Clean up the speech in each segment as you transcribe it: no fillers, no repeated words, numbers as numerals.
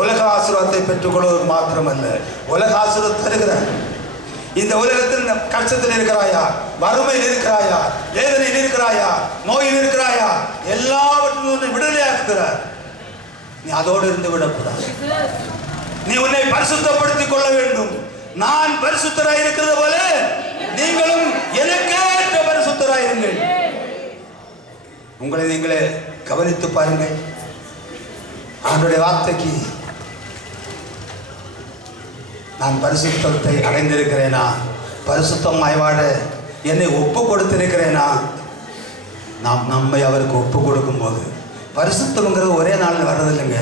உலக ஆசீர்வாதத்தை பெற்றுக்கொள்வது மாத்திரமல்ல, உலக ஆசீர்வாதம் தருகிறார். இந்த உலகத்தில் கஷ்டத்தில் இருக்கிறாயா, வறுமையில் இருக்கிறாயா, வேதனையில் இருக்கிறாயா, நோயில் இருக்கிறாயா, எல்லாவற்றிலும் விடுதலையாக்குகிறார். நீ அதோடு இருந்து விடக்கூடாது. நீ உன்னை பரிசுத்தப்படுத்திக் கொள்ள வேண்டும். நான் பரிசுத்தராய் இருக்கிறது போல நீங்களும் எனக்கேற்ற பரிசுத்தராயிருங்கள். உங்களை நீங்களே கவனித்து பாருங்கள். அவனுடைய வார்த்தைக்கு நான் பரிசுத்தத்தை அடைந்திருக்கிறேனா, பரிசுத்தமாய் வாழ என்னை ஒப்பு கொடுத்திருக்கிறேனா? நாம் நம்மை அவருக்கு ஒப்பு கொடுக்கும் போது, பரிசுத்தம்ங்கிறது ஒரே நாளில் வர்றதில்லைங்க,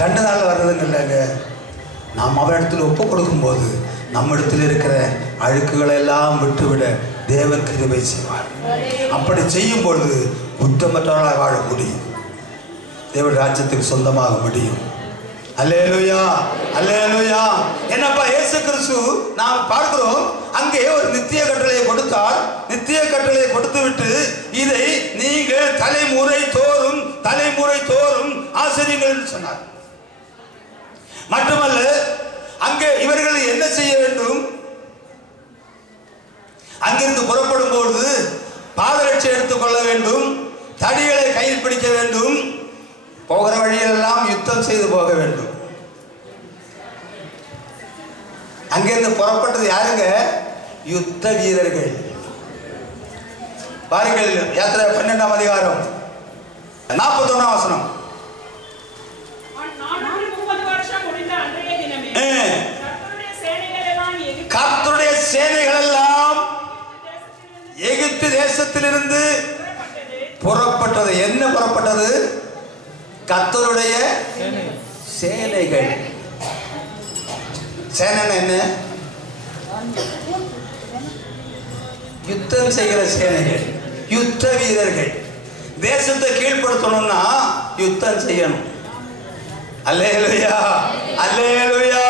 2 நாளில் வர்றதுங்க இல்லைங்க. நாம் அவரிடத்தில் ஒப்பு கொடுக்கும் போது நம்மிடத்தில் இருக்கிற அழுக்குகளை எல்லாம் விட்டுவிட தேவன் கிருபை செய்வார். அப்படி செய்யும் பொழுது குற்றமற்றவர்களாக வாழ முடியும், தேவன் ராஜ்யத்துக்கு சொந்தமாக முடியும். அல்லேலூயா, அல்லேலூயா. என்னப்பா இயேசு கிறிஸ்து நாம் பார்க்கிறோம், அங்கே ஒரு நித்திய கட்டளையை கொடுத்தார். நித்திய கட்டளையை கொடுத்து விட்டு இதை நீங்கள் தலைமுறை தோறும் ஆசிரியர்கள் என்று சொன்னார். மட்டுமல்ல, அங்கே இவர்கள் என்ன செய்ய வேண்டும்? அங்கிருந்து புறப்படும் பொழுது பாதரட்சை எடுத்துக் கொள்ள வேண்டும், தடிகளை கையில் பிடிக்க வேண்டும், போகிற வழியெல்லாம் யுத்தம் செய்து போக வேண்டும். அங்கிருந்து புறப்பட்டது யாருங்க? யுத்த வீரர்கள். பாருங்கள், யாத்திரை 12ஆம் அதிகாரம் 41ஆம் வசனம். கர்த்தருடைய சேனைகள் எல்லாம் எகிப்து தேசத்திலிருந்து புறப்பட்டது. என்ன புறப்பட்டது? கர்த்தருடைய சேனைகள். சேனை என்ன? யுத்தம் செய்கிற சேனைகள், யுத்த வீரர்கள். தேசத்தை கீழ்படுத்தணும்னா யுத்தம் செய்யணும். அல்லேலூயா, அல்லேலூயா.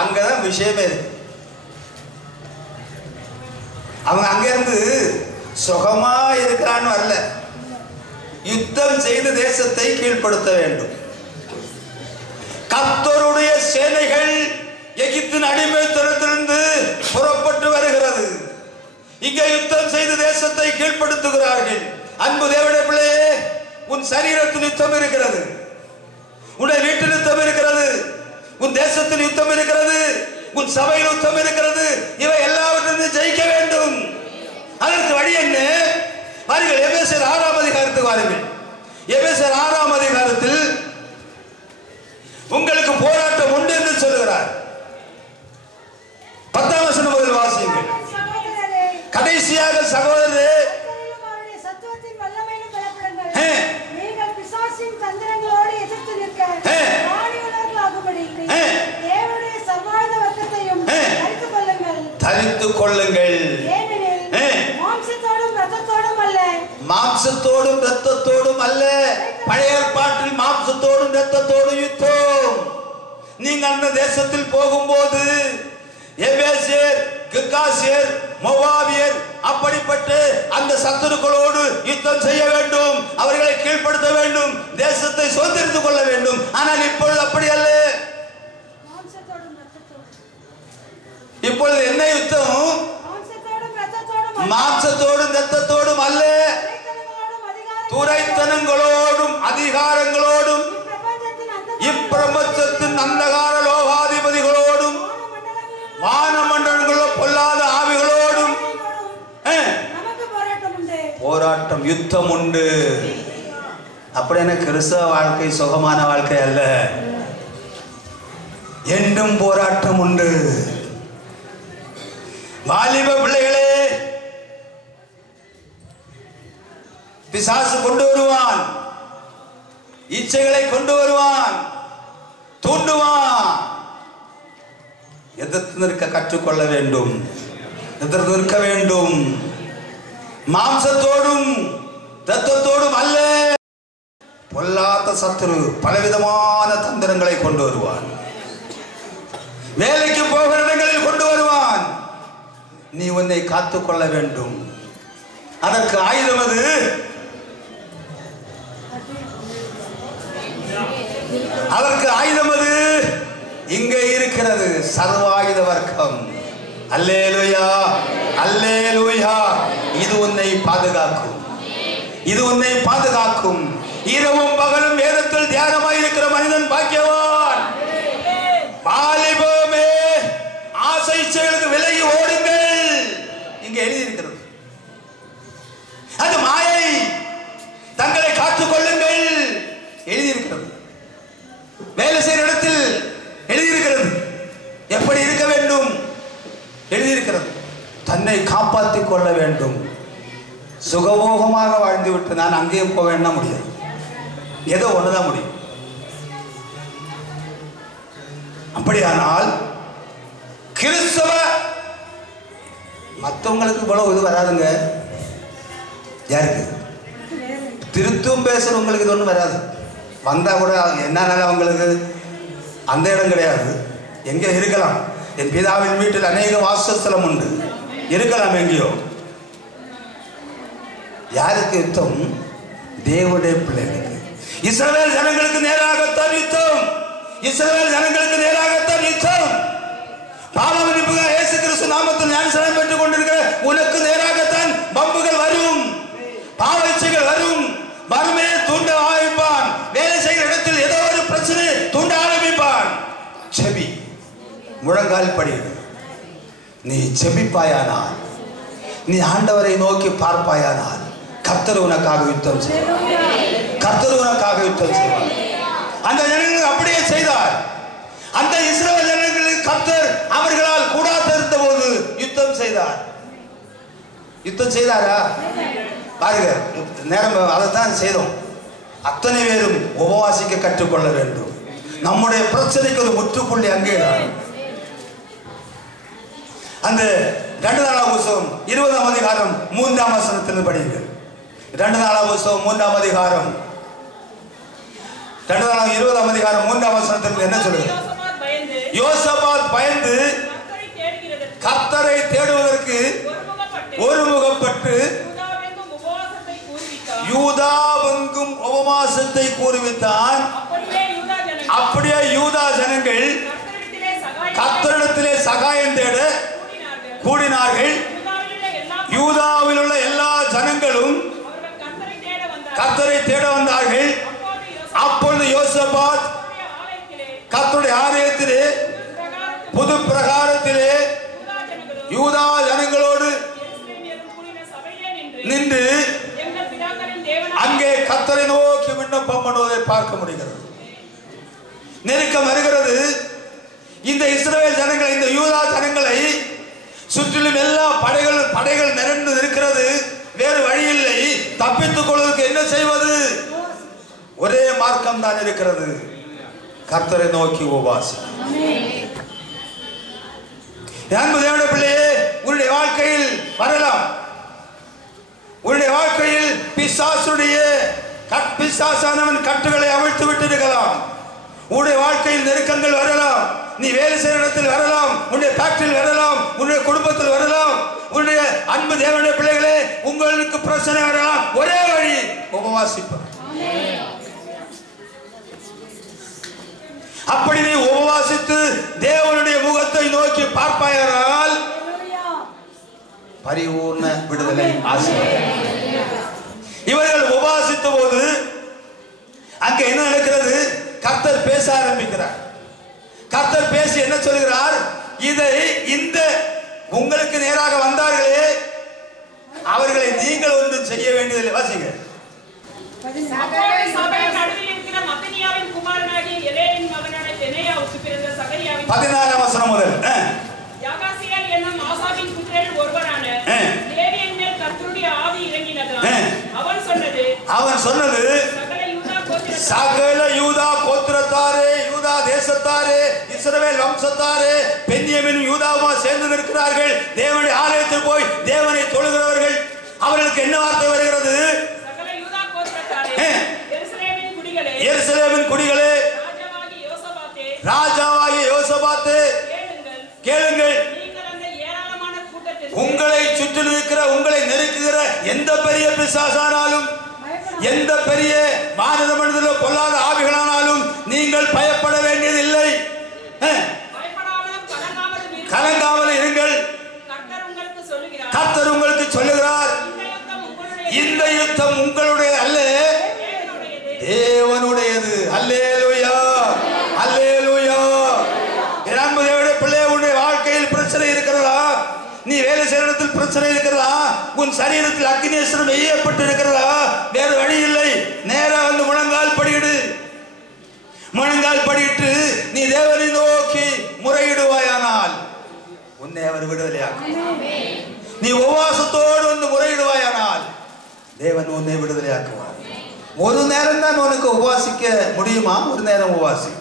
அங்கதான் விஷயமே இருக்கு. அவங்க அங்கிருந்து சுகமா இருக்கிறான்னு வரல, யுத்தம் செய்து தேசத்தை கீழ்படுத்த வேண்டும். கர்த்தருடைய சேனைகள் எகிப்தின் அடிமைத்தனத்திலிருந்து புறப்பட்டு வருகிறது. இங்கே யுத்தம் செய்து தேசத்தை கீழ்படுத்துகிறார்கள். அன்பு தேவனுடைய பிள்ளையே, உன் சரீரத்தில் யுத்தம் இருக்கிறது, உன்னுடைய வீட்டில் யுத்தம் இருக்கிறது, உன் தேசத்தில் யுத்தம் இருக்கிறது, உன் சபையில் யுத்தம் இருக்கிறது. இவை எல்லாவற்றிலும் ஜெயிக்க வேண்டும். அதற்கு வழி என்ன? வாருங்கள், எபேசியர் 6ஆம் அதிகாரத்துக்கு வாருங்கள். எபேசியர் 6ஆம் அதிகாரத்தில் உங்களுக்கு போராட்டம் உண்டு என்று சொல்கிறார். 10ஆம் வசனம் முதல் வாசியுங்கள். கடைசியாக சகோதரரே, நீங்கள் பிசாசின் தந்திரங்களோடு எதிர்த்து நிற்க ஆணியுள்ளவர்களாகும்படி தேவனுடைய சர்வாயுத வர்க்கத்தையும் தரித்துக் கொள்ளுங்கள். ஏனெனில் மாம்சத்தோடும் இரத்தத்தோடும் அல்ல, பழைய ஏற்பாட்டில் மாம்சத்தோடும் இரத்தத்தோடும் யுத்தம். நீங்க அந்த தேசத்தில் போகும்போது எபேசியர், கிர்காசியர், மோவாபியர் அப்படிப்பட்ட அந்த சத்துருக்களோடு யுத்தம் செய்ய வேண்டும், அவர்களை கீழ்ப்படுத்த வேண்டும், தேசத்தை சுதந்திரித்துக் கொள்ள வேண்டும். ஆனால் இப்பொழுது அப்படி அல்ல. இப்பொழுது என்ன யுத்தம்? மாம்சத்தோடும் இரத்தத்தோடும் அல்ல, துரைத்தனங்களோடும் அதிகாரங்களோடும் இப்பிரபஞ்சத்தின் அந்தகார லோகாதிபதிகளோடும் வானமண்டலங்களோ பொல்லாத ஆவிகளோடும் போராட்டம், யுத்தம் உண்டு. அப்படின்னா கிறிஸ்தவ வாழ்க்கை சுகமான வாழ்க்கை அல்ல, என்றும் போராட்டம் உண்டு. வாலிப பிள்ளைகளே, பிசாசு கொண்டு வருவான், இச்சைகளை கொண்டு வருவான், தூண்டுவான். எதிர்த்து நிற்க கற்றுக்கொள்ள வேண்டும், எதிர்த்து நிற்க வேண்டும். மாம்சத்தோடும் இரத்தத்தோடும் அல்ல. பொல்லாத சத்துரு பலவிதமான தந்திரங்களை கொண்டு வருவான், வேலைக்கு போகிற இடங்களில் கொண்டு வருவான். நீ உன்னை காத்துக்கொள்ள வேண்டும். அதற்கு ஆயுதம் அது அதற்கு ஆயுதம் அது இங்கே இருக்கிறது, சர்வாயுத வர்க்கம். அல்லேலூயா, அல்லேலூயா. இது உன்னை பாதுகாக்கும், இது உன்னை பாதுகாக்கும். இரவும் பகலும் வேதத்தில் தியானமாய் இருக்கிற மனிதன் பாக்கியவான். வாலிபமே ஆசை செயலுக்கு விலகி ஓடுங்கள், இங்கே எழுதி இருக்கிறது. அது மாயை, தங்களை காத்துக் கொள்ளுங்கள் எழுதியிருக்கிறது. வேலை செய்கிற இடத்தில் எழுதியிருக்கிறது, எப்படி இருக்க வேண்டும் எழுதியிருக்கிறது. தன்னை காப்பாற்றிக் கொள்ள வேண்டும். சுகபோகமாக வாழ்ந்துவிட்டு நான் அங்கேயும் போக வேண்டாம் முடியாது, ஏதோ ஒண்ணுதான் முடியும். அப்படியானால் கிறிஸ்தவ மற்றவங்களுக்கு இவ்வளவு இது வராதுங்க. யாருக்கு திருத்துவம் பேசுறவங்களுக்கு இது ஒன்றும் வராது. வந்தா கூட என்னன்னால அவங்களுக்கு அந்த இடம் கிடையாது. எங்கே இருக்கலாம், என் பிதாவின் வீட்டில் அநேக வாசஸ்தலம் உண்டு, இருக்கலாம் எங்கேயோ. யாருக்கு யுத்தம்? தேவனுடைய பிள்ளைகளுக்கு. இஸ்ரவேல் ஜனங்களுக்கு நேராகத்தான் யுத்தம், இஸ்ரவேல் ஜனங்களுக்கு நேராகத்தான் யுத்தம். பாவமன்னிப்புக்காக இயேசு கிறிஸ்து நாமத்தில் ஞானஸ்நானம் பெற்றுக் கொண்டிருக்கிற உனக்கு நேராகத்தான் பம்புகள் வரும், பாவ இச்சைகள் வரும், வறுமையை தூண்ட ஆரம்பிப்பான். வேலை செய்கிற இடத்தில் ஏதோ ஒரு பிரச்சனை தூண்ட ஆரம்பிப்பான். செபி, முழங்கால் படியிடு. நீ செபிப்பாயானால், நீ ஆண்டவரை நோக்கி பார்ப்பாயானால், கர்த்தர் உனக்காக யுத்தம் செய்வார், கர்த்தர் உனக்காக யுத்தம் செய்வார். அந்த ஜனங்கள் அப்படியே செய்தார். அந்த இஸ்ரவேல் ஜனங்களுக்கு கர்த்தர் அவர்களால் கூடாது இருந்த போது யுத்தம் செய்தார். யுத்தம் செய்தாரா? பாருங்க, நேரம் அதைத்தான் செய்தோம். அத்தனை பேரும் உபவாசிக்க கற்றுக்கொள்ள வேண்டும். நம்முடைய பிரச்சனைக்கு ஒரு முற்றுப்புள்ளி அங்கேதான். அந்த 2 நாளாம் புத்தகம் 20ஆம் அதிகாரம் 3ஆம் வசனத்தில் படியுங்கள். 2 நாளாம் புத்தகம் 3ஆம் அதிகாரம் 20ஆம் அதிகாரம் 3ஆம் வசனத்தில் என்ன சொல்லுது? யோசபாத் பயந்து கர்த்தரை தேடுவதற்கு ஒருமுகப்பட்டு யூதாவெங்கும் உபவாசத்தை கூறுவித்தான். அப்படியே யூதா ஜனங்கள் கர்த்தரிடத்திலே சகாயம் தேட கூடினார்கள். யூதாவில் உள்ள எல்லா ஜனங்களும் கர்த்தரை தேட வந்தார்கள். அப்பொழுது யோசபாத் கர்த்தருடைய ஆலயத்திலே புது பிரகாரத்திலே யூதா ஜனங்களோடு நின்று அங்கே கர்த்தரை நோக்கி விண்ணப்பம் பண்ணுவதை பார்க்க முடிகிறது. நெருக்கம் வருகிறது. இந்த இஸ்ரவேல் ஜனங்கள், இந்த யூதா ஜனங்களை சுற்றிலும் எல்லா படைகள் நிறைந்து இருக்கிறது. வேறு வழி இல்லை. தப்பித்துக் கொள்வதற்கு என்ன செய்வது? ஒரே மார்க்கம் தான் இருக்கிறது, கர்த்தரை நோக்கி உபவாசம். தேவனுடைய பிள்ளையே, உன்னுடைய வாழ்க்கையில் வரலாம், உன்னுடைய வாழ்க்கையில் பிசாசானவன் கட்டுகளை அவிழ்த்து விட்டிருக்கலாம். உன்னுடைய வாழ்க்கையில் நெருக்கங்கள் வரலாம். நீ வேலை செய்கிற இடத்தில் வரலாம், உன்னுடைய ஃபேக்டரியில் வரலாம், உன்னுடைய குடும்பத்தில் வரலாம். உன்னுடைய அன்பு தேவனுடைய பிள்ளைகளே, உங்களுக்கு பிரச்சனை வரலாம். ஒரே வழி உபவாசிப்பது. அப்படி நீ உபவாசித்து தேவனுடைய முகத்தை நோக்கி பார்ப்பாயானால் பரிபூர்ண விடுதலை ஆசீர்வாதம். இவர்கள் உபவாசித்த போது அங்க என்ன நடக்கிறது? கர்த்தர் பேச ஆரம்பிக்கிறார். கர்த்தர் பேசி என்ன சொல்கிறார்? இந்த உங்களுக்கு நேராக வந்தார்களே, அவர்களை நீங்கள் ஒன்றும் செய்ய வேண்டியதில்லை. வாசிங்க. 14ஆம் வசனம் முதல். யாகாசியேல் என்னும் ஆசாபின் புத்திரரில் ஒருவனான லேவியன் மேல் கர்த்தருடைய ஆவி இறங்கினதால் அவன் சொன்னது சகல யூதா கோத்திரத்தாரே, யூதா தேசத்தாரே, இஸ்ரவேல் வம்சத்தாரே, பென்யமீன் யூதாவுமா சேர்ந்து நிற்கிறார்கள். தேவனுடைய ஆலயத்தில் போய் தேவனை தொழுகிறவர்கள். அவர்களுக்கு என்ன வார்த்தை வருகிறது? சகல யூதா கோத்திரத்தாரே, எருசலேமின் குடிகளே, ராஜாவாகிய யோசபாத்தே, கேளுங்கள். உங்களை சுற்றில் இருக்கிற, உங்களை நெருக்குகிற எந்த பெரிய பிசாசானாலும், எந்த பெரிய மாநில மனிதர்களோ பொல்லாத ஆவிகளானாலும் நீங்கள் நீங்கள் பயப்பட வேண்டியதில்லை. கலங்காமல் இருங்கள். கர்த்தர் உங்களுக்கு சொல்லுகிறார், இந்த யுத்தம் உங்களுடைய அல்ல, தேவனுடையது. அல்லேலூயா, அல்லேலூயா. தேவனுடைய பிள்ளை, உன்னுடைய வாழ்க்கையில் பிரச்சனை இருக்கிறதா? நீ வேலை செய்கிற இடத்தில் பிரச்சனை இருக்கிறதா? உன் சரீரத்தில் அக்னேஸ்வரம் எய்யப்பட்டு இருக்கிறதா? வேறு வழி இல்லை. நேரா வந்து முழங்கால் படியிடு. முழங்கால் படியிட்டு நீ தேவனை நோக்கி முறையிடுவாயானால் உன்னை அவர் விடுதலையாக்குவார். நீ உபவாசத்தோடு வந்து முறையிடுவாயானால் தேவன் உன்னை விடுதலையாக்குவார். ஒரு நேரம் தான் உனக்கு உபவாசிக்க முடியுமா? ஒரு நேரம் உபவாசி.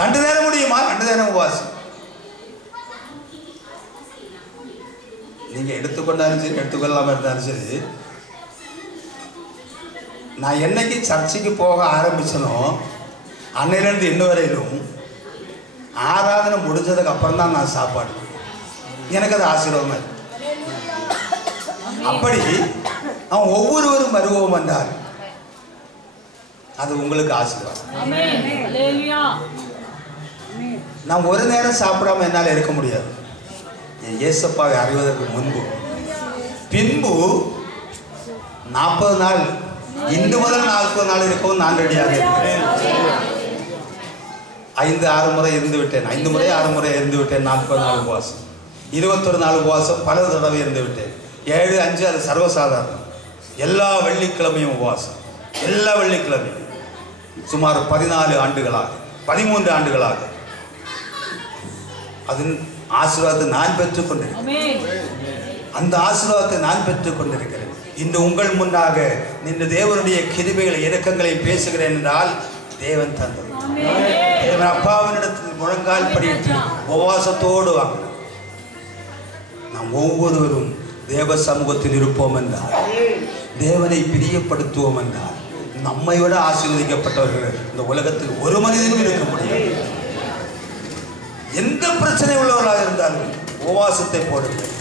2 நேரம் முடியுமா? 2 நேரம் உபவாசி. நீங்க எடுத்துக்கொண்டாலும் சரி, எடுத்துக்கொள்ளாம இருந்தாலும் சரி, நான் என்னைக்கு சர்ச்சைக்கு போக ஆரம்பிச்சனோ அன்னையிலேருந்து இன்ன வரையிலும் ஆராதனை முடிஞ்சதுக்கு அப்புறம் தான் நான் சாப்பாடு. எனக்கு அது ஆசீர்வாதம். அப்படி அவன் ஒவ்வொருவரும் வருவோம் என்றால் அது உங்களுக்கு ஆசீர்வாதம். நான் ஒரு நேரம் சாப்பிடாம என்னால் இருக்க முடியாது. என் இயேசப்பாவை அறிவதற்கு முன்பு பின்பு 40 நாள், இன்று முதல் 40 நாள் இருக்கவும் நான் ரெடியாக இருக்கிறேன். 5-6 முறை இருந்து விட்டேன். 5 முறை 6 முறை இருந்து விட்டேன். 40 நாள் உபவாசம், 21 நாள் உபவாசம், பல தடவை இருந்து விட்டேன். 7-5 அது சர்வசாதாரணம். எல்லா வெள்ளிக்கிழமையும் உபவாசம், எல்லா வெள்ளிக்கிழமையும் சுமார் 14 ஆண்டுகளாக, 13 ஆண்டுகளாக அதன் ஆசீர்வாதத்தை நான் பெற்றுக் கொண்டிருக்கிறேன். அந்த ஆசீர்வாதத்தை நான் பெற்றுக் கொண்டிருக்கிறேன். இன்று உங்கள் முன்னாக நின்று தேவனுடைய கிருபைகளை இரக்கங்களை பேசுகிறேன் என்றால் தேவன் தந்தது. தேவன் அப்பாவினிடத்தில் முழங்கால் படியிட்டு உபவாசத்தோடு வாங்க. நாம் ஒவ்வொருவரும் தேவ சமூகத்தில் இருப்போம் என்றால், தேவனை பிரியப்படுத்துவோம் என்றால், நம்மை விட ஆசீர்வதிக்கப்பட்டவர்கள் இந்த உலகத்தில் ஒரு மனிதனும் இருக்க முடியாது. எந்த பிரச்சனை உள்ளவர்களாக இருந்தாலும் உபவாசத்தை போடுங்கள்.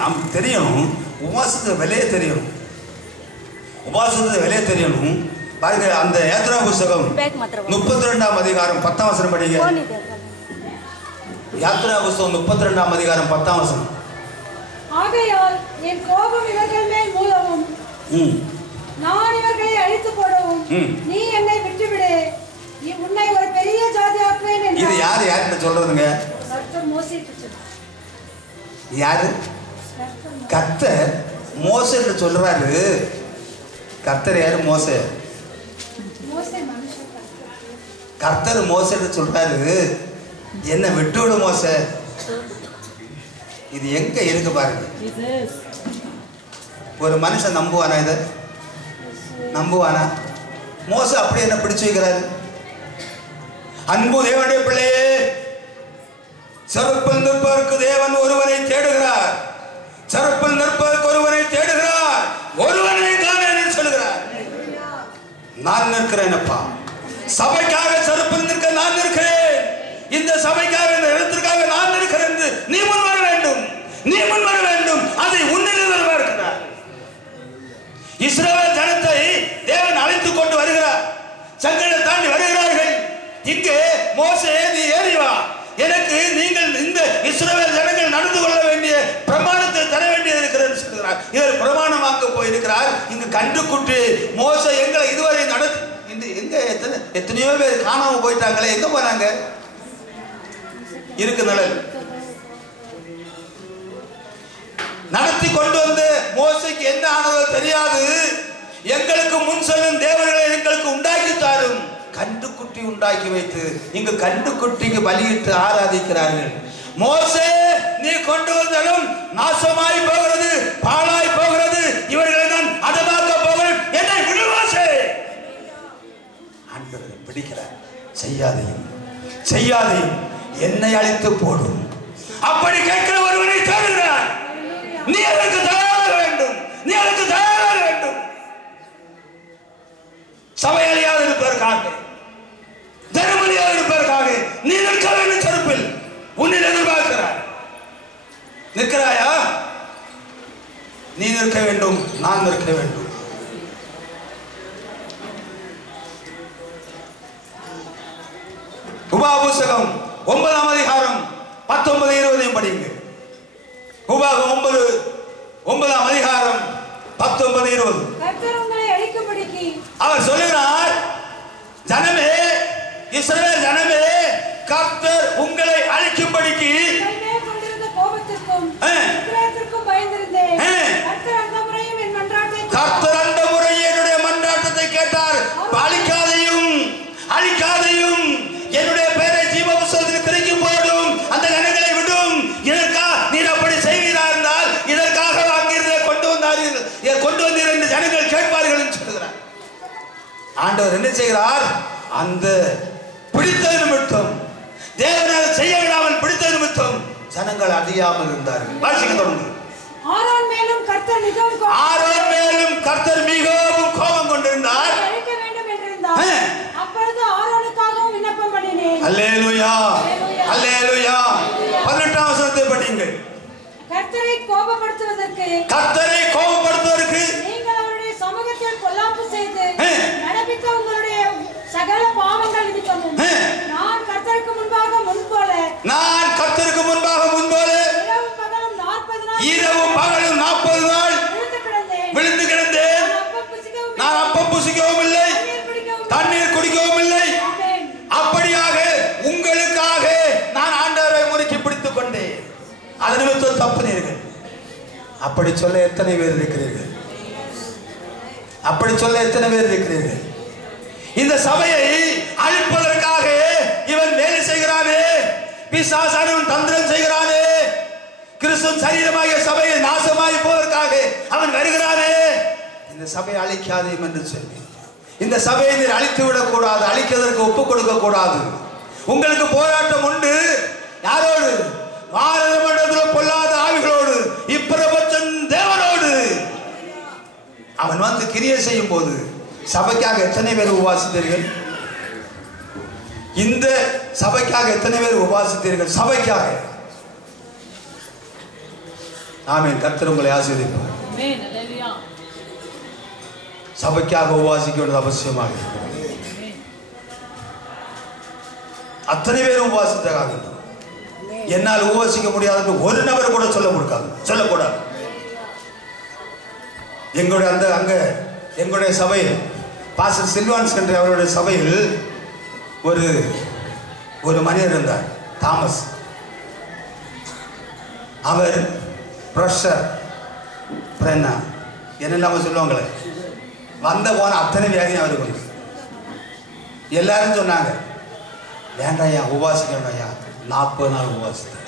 நாம் தெரியணும், உபவாசத்தை விலையை தெரியணும். உபவாசத்தை விலையை தெரியணும். பாருங்க, அந்த யாத்ரா புஸ்தகம் 32ஆம் அதிகாரம் 10ஆம் வசனம் படிங்க. யாத்ரா புஸ்தகம் 32ஆம் அதிகாரம் 10ஆம் வசனம். ஆகையால் என் கோபம் இவர்கள் மேல் மூலவும் நான் இவர்களை அழித்து போடவும் நீ என்னை விட்டுவிடு, உன்னை ஒரு பெரிய ஜாதியாக்குவேன் என்றார். இது யார்கிட்ட சொல்றதுங்க? கர்த்தர் மோசேக்கு சொன்னார். யாரு? கர்த்தர் மோசேக்கு சொல்றாரு. கர்த்தர் யாரு? மோசே. கர்த்தர் மோசேக்கு சொல்றாரு, என்ன விட்டுவிடு மோசே. இது எங்க இருக்கு பாருங்க. ஒரு மனுஷன் நம்புவானா? இதை நம்புவானா? மோசே அப்படி என்ன பிடிச்சு வைக்கிறாரு? அன்பு தேவனுடைய பிள்ளையே, செருப்பில் நிற்பதற்கு தேவன் ஒருவனை தேடுகிறார். செருப்பில் நிற்பதற்கு ஒருவனை தேடுகிறார். ஒருவனை காண சொல்லுகிறார். நான் நிற்கிறேன் அப்பா. சபைக்காக செருப்பில் நிற்க நான் நிற்கிறேன். இந்த சபைக்காக, இந்த இடத்திற்காக நான் நிற்கிறேன் என்று நீ முன் வர வேண்டும். நீ முன் வர வேண்டும். அதை உன்னில் இருக்கிறார். இஸ்ரவேல் ஜனத்தை தேவன் அழைத்துக் கொண்டு வருகிறார். சங்கடத்தை தாண்டி வருகிறார்கள். இங்கே மோசே, நீ ஏறி வா, எனக்கு நீங்கள் இந்த இஸ்ரவேல் ஜனங்கள் நடந்து கொள்ள வேண்டிய பிரமாணத்தை தர வேண்டியது இருக்கிறது சொல்கிறார். இவர் பிரமாணமாக்க போயிருக்கிறார். இங்கு கண்டுகுட்டி மோசே எங்களை இதுவரை எங்க எத்தனையோ பேர் காணாம போயிட்டாங்களே, எங்க போனாங்க? இருக்கு நிழல். நடத்தி கொண்டு வந்து மோசைக்கு என்ன ஆனதோ தெரியாது. எங்களுக்கு முன் செல்லும் தேவர்களை எங்களுக்கு உண்டாக்கி தாரும். கண்டுக்குட்டி உண்டாக்கி வைத்து இங்கு கண்டுக்குட்டிக்கு பலியிட்டு ஆராதிக்கிறார்கள். மோசே, நீ கொண்டு வந்தாலும் நாசமாய் போகிறது, பாழாய் போகிறது, இவர்களை நான் அதமாக்க போகிறேன், என்னை விடு மோசே. ஆண்டவர் பிடிக்கிறார். செய்யாதையும் செய்யாதையும் என்னை அழித்து போடும். அப்படி கேட்கிற ஒருவனை தேடுகிறார். நீ அதற்கு தயாராக வேண்டும். நீ அதற்கு தயாராக வேண்டும். சபை அழியாது இருப்பதற்காக, தர்மலியாக இருப்பதற்காக நீ நிற்க வேண்டும். செருப்பில் உன்னில் எதிர்பார்க்கிறார். நிற்கிறாயா? நீ நிற்க வேண்டும், நான் நிற்க வேண்டும். உபாபுஸ்தகம் 9ஆம் அதிகாரம் 19-20 படிங்க. உபாகம் 9ஆம் அதிகாரம் 19-20. கர்த்தர் உங்களை அழிக்கும்படிக்கு அவர் சொல்லுகிறார், ஜனமே, இஸ்ரவேல் ஜனமே, கர்த்தர் உங்களை அழிக்கும்படிக்கு கொண்டிருந்த கோபத்திற்கும் உக்கிரத்திற்கும் பயந்திருந்தேன். கர்த்தர் அந்த முறையும் என் என்னுடைய மன்றாட்டத்தை கேட்டார். அழிக்காதையும் என்னுடைய பெயரை ஜீவ புத்தகத்தில் கிறுக்கி போடும், அந்த கணங்களை விடும். இதற்காக நீர் அப்படி செய்வீரா இருந்தால் இதற்காக அங்கிருந்து கொண்டு வந்தீர் என்று ஜனங்கள் கேட்பார்கள் என்று சொல்கிறார். ஆண்டவர் என்ன செய்கிறார்? அந்த பிடித்த நிமித்தம், தேவனால் செய்ய விடாமல் பிடித்த நிமித்தம் ஜனங்கள் அறியாமல் இருந்தார்கள். வாசிக்க தொடர்ந்து. ஆரோன் மேலும் கர்த்தர் மிகவும் கோபம் கொண்டிருந்தார். அழிக்க வேண்டும் என்றிருந்தார். அப்பொழுது ஆரோனுக்காகவும் விண்ணப்பம் பண்ணினேன். அல்லேலூயா, அல்லேலூயா. 18ஆம் வசனத்தை படியுங்கள். கர்த்தரை கோபப்படுத்துவதற்கு நீங்கள் அவருடைய சமூகத்தில் பொல்லாப்பு செய்து நடப்பித்த உங்களுடைய சகல பாவங்கள் நிமித்தமும் நான் கர்த்தருக்கு முன்பாக முன்போல இரவும் பகலும் 40 நாள் விழுந்து கிடந்தேன். நான் அப்பம் புசிக்கவும் இல்லை, தண்ணீர் குடிக்கவும் இல்லை. அப்படியாக உங்களுக்காக நான் ஆண்டவரை முறுக்கி பிடித்துக் கொண்டேன். அது நிமித்தம் தப்புனீர்கள். அப்படி சொல்ல எத்தனை பேர் இருக்கிறீர்கள்? இந்த சபையை அழிப்பதற்காக இவன் வேலை செய்கிறானே, பிசாசானவன் தந்திரம் செய்கிறானே, கிறிஸ்து சரீரமாகிய சபையை நாசமாய் போவதற்காக அவன் வருகிறானே. இந்த சபையை அழிக்காதேயும் என்று சொல்லி, இந்த சபையை நீர் அழித்து விடக்கூடாது, அழிக்கிறதற்கு ஒப்புக் கொடுக்க கூடாது. உங்களுக்கு போராட்டம் உண்டு. யாரோடு? வானர மண்டலத்தில் பொல்லாத ஆவிகளோடு, இப்பிரபஞ்சம் தேவனோடு. அவன் வந்து கிரியை செய்யும் போது சபைக்காக எத்தனை பேர் உபவாசித்தீர்கள்? இந்த சபைக்காக எத்தனை பேர் உபவாசித்தீர்கள்? சபைக்காக. ஆமென். கர்த்தர் உங்களை ஆசீர்வதிப்பார். சபைக்காக உபவாசிக்க வேண்டியது அவசியமாக இருக்கிறது. அத்தனை பேரும் உபவாசித்தாக. என்னால் உபவாசிக்க முடியாது ஒரு நபர் கூட சொல்லக்கூடாது. எங்களுடைய சபையில் பாஸ்டர் சில்வான்ஸ் என்ற அவருடைய சபையில் ஒரு மனிதர் இருந்தார், தாமஸ். அவர் பிரஷர் பிரன்னா என்னெல்லாம சொல்லுவாங்களே, வந்த போன அத்தனை வியாதியும் அவருக்கு வந்து. எல்லாரும் சொன்னாங்க, வேண்டாயா உபவாசிக்க வேண்டாயா. 40 நாள் உபவாசித்தார்.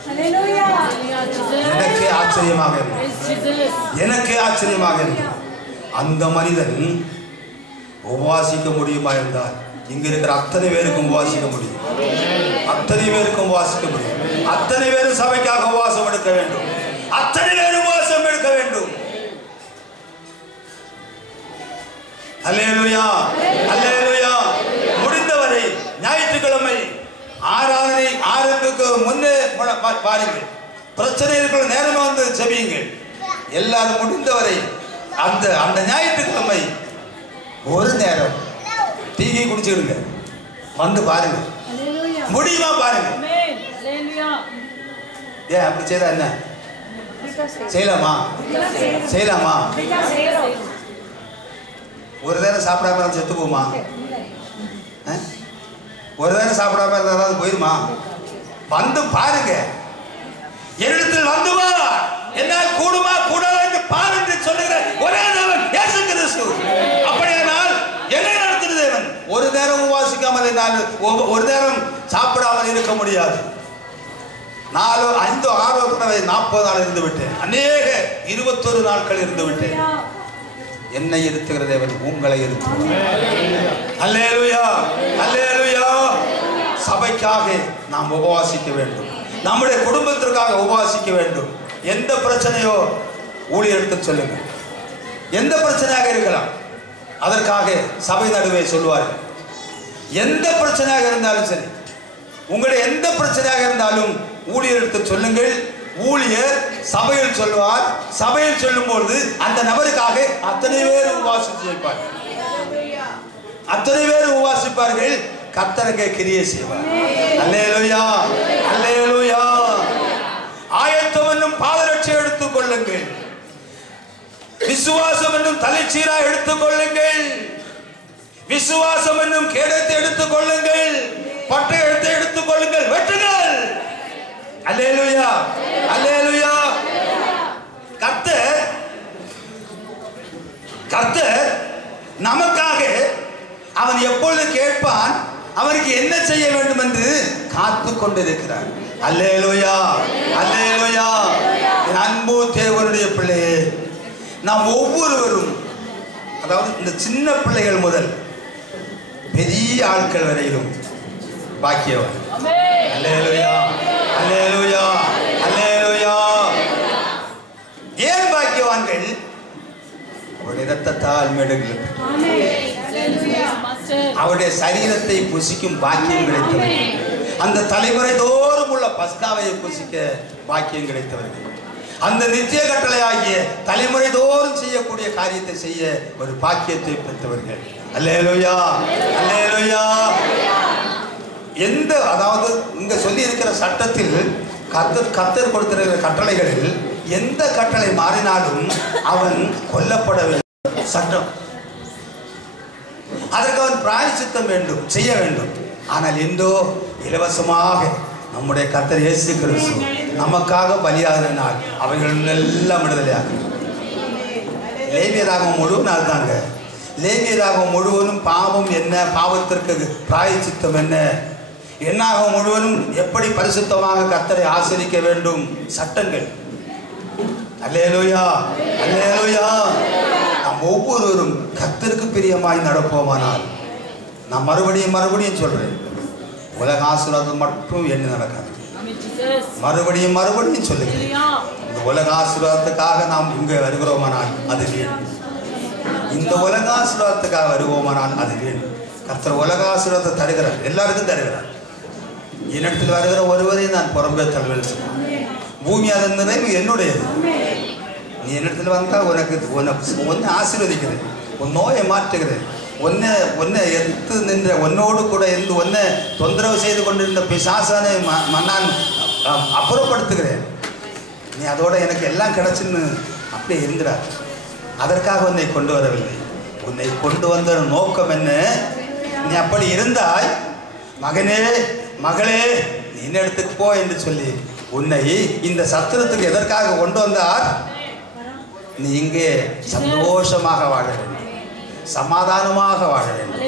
எனக்கே ஆச்சரியமாக இருந்தது. அந்த மனிதன் உபவாசிக்க முடியுமா என்றால் இங்க இருக்கிற அத்தனை பேருக்கும் உபவாசிக்க முடியும். அத்தனை பேரும் சபைக்காக உபவாசம் எடுக்க வேண்டும். அல்லேலூயா, அல்லேலூயா. முடிந்தவரை ஞாயிற்றுக்கிழமை ஆராதனை ஆரம்பிக்கு முன்னே பாருங்கள். பிரச்சனை இருக்கிற நேரமே வந்து செபியுங்கள். எல்லாரும் முடிந்தவரை அந்த ஞாயிற்றுக்கிழமை ஒரு நேரம் டீ குடிச்சுடுங்க, வந்து பாருங்க. முடியுமா பாருங்க. ஏன் அப்படி செய்தா என்ன செய்யலாமா? ஒரு நேரம் சாப்பிடாம செத்து போமா? ஒரு நேரம் சாப்பிடாம இருந்தாலும் போயிருமா? வந்து பாருங்க. என்னிடத்தில் வந்து வா, என்னால் கூடுமா கூடாது என்று பார் என்று சொல்லுகிற ஒரே தேவன் இயேசு கிறிஸ்து. அப்படியானால் என்னை நடத்துகிற தேவன். ஒரு நேரம் உபவாசிக்காமல் என்னால் ஒரு நேரம் சாப்பிடாமல் இருக்க முடியாது. 4, 5, 6 தடவை 40 நாள் இருந்து விட்டேன். அநேக 21 நாட்கள் இருந்து விட்டேன். என்னை இருத்துகிற தேவன் உங்களை இருத்துகிறார். அல்லேலூயா, அல்லேலூயா. சபைக்காக நாம் உபவாசிக்க வேண்டும். நம்முடைய குடும்பத்திற்காக உபவாசிக்க வேண்டும். எந்த பிரச்சனையோ ஊழியர்கிட்ட சொல்லுங்க. எந்த பிரச்சனையாக இருக்கலாம், அதற்காக சபை நடுவே சொல்வார்கள். எந்த பிரச்சனையாக இருந்தாலும் சரி, உங்களுடைய எந்த பிரச்சனையாக இருந்தாலும் ஊழியர்கிட்ட சொல்லுங்கள். ஊழியர் சபையில் சொல்வார். சபையில் சொல்லும் பொழுது அந்த நபருக்காக அத்தனை பேர் உபவாசிப்பார்கள். கர்த்தரங்கே கிரியை செய்வார். அல்லேலூயா, அல்லேலூயா. ஆயத்தம் என்னும் பாதரட்சை எடுத்துக் கொள்ளுங்கள். விசுவாசம் என்னும் தலைச்சீரா எடுத்துக் கொள்ளுங்கள். விசுவாசம் என்னும் கேடத்தை எடுத்துக் கொள்ளுங்கள். பட்டயத்தை எடுத்துக் கொள்ளுங்கள். வெட்டுங்கள். அல்லேலூயா, அல்லேலூயா. கர்த்தர் நமக்காக அவன் எப்பொழுது கேட்பான், அவனுக்கு என்ன செய்ய வேண்டும் என்று காத்து கொண்டிருக்கிறார். அல்லேலூயா, அல்லேலூயா. அன்பு தேவனுடைய பிள்ளையே, நாம் ஒவ்வொருவரும், அதாவது இந்த சின்ன பிள்ளைகள் முதல் பெரிய ஆட்கள் வரையிலும் பாக்கியவன். அல்லேலூயா, அல்லேலூயா, அல்லேலூயா. ஏன் பாக்கியவான்கள்? அவருடைய இரத்தத்தால் மெடுங்கள், அவருடைய சரீரத்தை புசிக்கும் பாக்கியம் கிடைத்தவர்கள், அந்த தலைமுறை தோறும் உள்ள பஸ்காவை புசிக்க பாக்கியம் கிடைத்தவர்கள், அந்த நித்திய கட்டளை ஆகிய தலைமுறை தோறும் செய்யக்கூடிய காரியத்தை செய்ய ஒரு பாக்கியத்தை பெற்றவர்கள். அல்லேலூயா, அல்லேலூயா. எந்த, அதாவது இங்க சொல்லி இருக்கிற சட்டத்தில் கர்த்தர் கொடுத்திருக்கிற கட்டளைகளில் எந்த கட்டளை மாறினாலும் அவன் கொல்லப்பட வேண்டும். சட்டம், அதற்கு அவன் பிராயச்சித்தம் வேண்டும், செய்ய வேண்டும். ஆனால் எந்தோ இலவசமாக நம்முடைய கர்த்தர் இயேசு கிறிஸ்து நமக்காக பலியாகினால் அவைகள் எல்லாம் விடுதலையாக. லேவியராகவும் முழு நாள் தாங்க. லேவியராகவும் முழுவதும் பாவம் என்ன, பாவத்திற்கு பிராயச்சித்தம் என்ன, என்னாகும் முழுவதும் எப்படி பரிசுத்தமாக கர்த்தரை ஆசரிக்க வேண்டும், சட்டங்கள். அல்லேலூயா, அல்லேலூயா. நாம் ஒவ்வொருவரும் கர்த்தருக்கு பிரியமாய் நடப்போமானால், நான் மறுபடியும் சொல்றேன், உலக ஆசீர்வாதம் மட்டும் என்ன நடக்காது. மறுபடியும் சொல்லுகிறேன், இந்த உலக ஆசீர்வாதத்துக்காக நாம் இங்கே வருகிறோமானால் அது வேண்டும். இந்த உலக ஆசீர்வாதத்துக்காக வருவோமானால் அது வேண்டும். கர்த்தர் உலக ஆசீர்வாதத்தை தருகிறார், எல்லாருக்கும் தருகிறார். என்னிடத்தில் வருகிற ஒருவரையும் நான் புறம்பே தள்ளுவேன். பூமி அதன் நிறைவு என்னுடையது. நீ என்னிடத்தில் வந்தால் உன்னை ஆசீர்வதிக்கிறேன், உன் நோயை மாற்றுகிறேன், ஒன்னை எடுத்து நின்ற உன்னோடு கூட இருந்து ஒன்னை தொந்தரவு செய்து கொண்டிருந்த பிசாசானை நான் அப்புறப்படுத்துகிறேன். நீ அதோட எனக்கு எல்லாம் கிடைச்சுன்னு அப்படியே இருந்துடாது. அதற்காக உன்னை கொண்டு வரவில்லை. உன்னை கொண்டு வந்த நோக்கம் என்ன? நீ அப்படி இருந்தாய், மகனே மகளே நீ இடத்துக்கு போ என்று சொல்லி உன்னை இந்த சத்திரத்துக்கு எதற்காக கொண்டு வந்தார்? நீ இங்கே சந்தோஷமாக வாழ வேண்டும், சமாதானமாக வாழ வேண்டும்.